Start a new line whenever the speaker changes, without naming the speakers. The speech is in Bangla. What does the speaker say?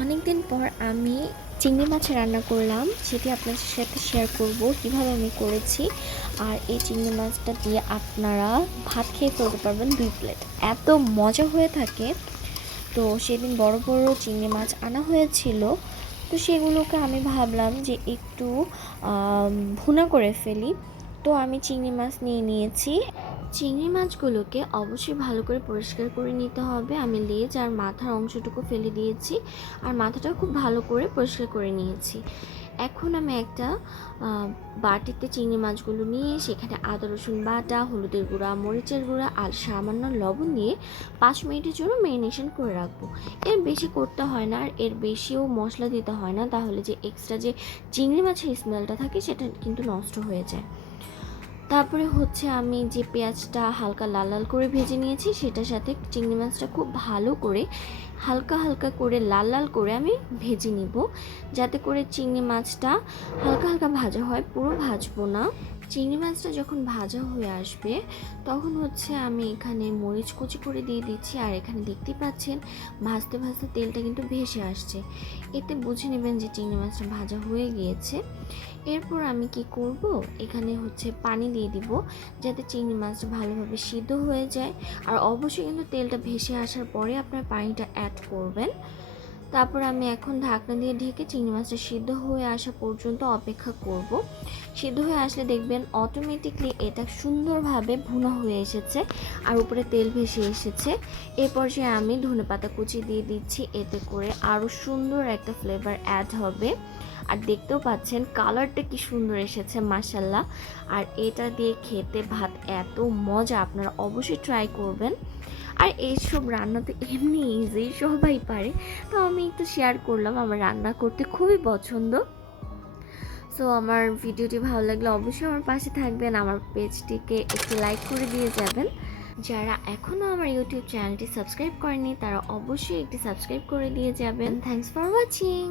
অনেক দিন পর আমি চিংড়ি মাছ রান্না করলাম, সেটি আপনাদের সাথে শেয়ার করব, কীভাবে আমি করেছি। আর এই চিংড়ি মাছটা দিয়ে আপনারা ভাত খেয়ে ফেলতে পারবেন দুই প্লেট এত মজা হয়ে থাকে। তো সেদিন বড় বড় চিংড়ি মাছ আনা হয়েছিল। তো সেগুলোকে আমি ভাবলাম যে একটু ভুনা করে ফেলি। তো আমি চিংড়ি মাছ নিয়ে নিয়েছি। চিংড়ি মাছগুলোকে অবশ্যই ভালো করে পরিষ্কার করে নিতে হবে। আমি লেজ আর মাথার অংশটুকু ফেলে দিয়েছি আর মাথাটা খুব ভালো করে পরিষ্কার করে নিয়েছি। এখন আমি একটা বাটিতে চিংড়ি মাছগুলো নিয়ে সেখানে আদা, রসুন বাটা, হলুদের গুঁড়া, মরিচের গুঁড়া আর সামান্য লবণ দিয়ে পাঁচ মিনিটের জন্য ম্যারিনেশন করে রাখব। এর বেশি করতে হয় না আর এর বেশিও মশলা দিতে হয় না, তাহলে যে এক্সট্রা যে চিংড়ি মাছের স্মেলটা থাকে সেটা কিন্তু নষ্ট হয়ে যায়। তারপরে হচ্ছে আমি যে পেঁয়াজটা হালকা লাল লাল করে ভেজে নিয়েছি, সেটার সাথে চিংড়ি মাছটা খুব ভালো করে হালকা হালকা করে লাল লাল করে আমি ভেজে নিব। যাতে করে চিংড়ি মাছটা হালকা হালকা ভাজা হয়, পুরো ভাজবো না। চিংড়ি মাছটা যখন ভাজা হয়ে আসবে, তখন হচ্ছে আমি এখানে মরিচ কুচি করে দিয়ে দিচ্ছি। আর এখানে দেখতেই পাচ্ছেন, ভাজতে ভাজতে তেলটা কিন্তু ভেসে আসছে। এতে বুঝে নেবেন যে চিংড়ি মাছটা ভাজা হয়ে গিয়েছে। এরপর আমি কি করব? এখানে হচ্ছে পানি দিয়ে দিব, যাতে চিংড়ি মাছটা ভালোভাবে সিদ্ধ হয়ে যায়। আর অবশ্যই কিন্তু তেলটা ভেসে আসার পরে আপনার পানিটা অ্যাড করবেন। তারপর আমি এখন ঢাকনা দিয়ে ঢেকে চিংড়ি মাছটা সিদ্ধ হয়ে আসা পর্যন্ত অপেক্ষা করব। সিদ্ধ হয়ে আসলে দেখবেন অটোমেটিকলি এটা সুন্দরভাবে ভুনা হয়ে এসেছে আর উপরে তেল ভেসে এসেছে। এরপর যে আমি ধনে পাতা কুচি দিয়ে দিচ্ছি, এতে করে আরও সুন্দর একটা ফ্লেভার অ্যাড হবে। আর দেখতেও পাচ্ছেন কালারটা কি সুন্দর এসেছে মাসাল্লাহ আর এটা দিয়ে খেতে ভাত এত মজা, আপনারা অবশ্যই ট্রাই করবেন। আর এইসব রান্না তো এমনি ইজি সবাই পারে। তো আমি একটু শেয়ার করলাম, আমার রান্না করতে খুবই পছন্দ। সো আমার ভিডিওটি ভালো লাগলে অবশ্যই আমার পাশে থাকবেন, আমার পেজটিকে একটু লাইক করে দিয়ে যাবেন। যারা এখনও আমার ইউটিউব চ্যানেলটি সাবস্ক্রাইব করেনি তারা অবশ্যই একটি সাবস্ক্রাইব করে দিয়ে যাবেন। Thanks for watching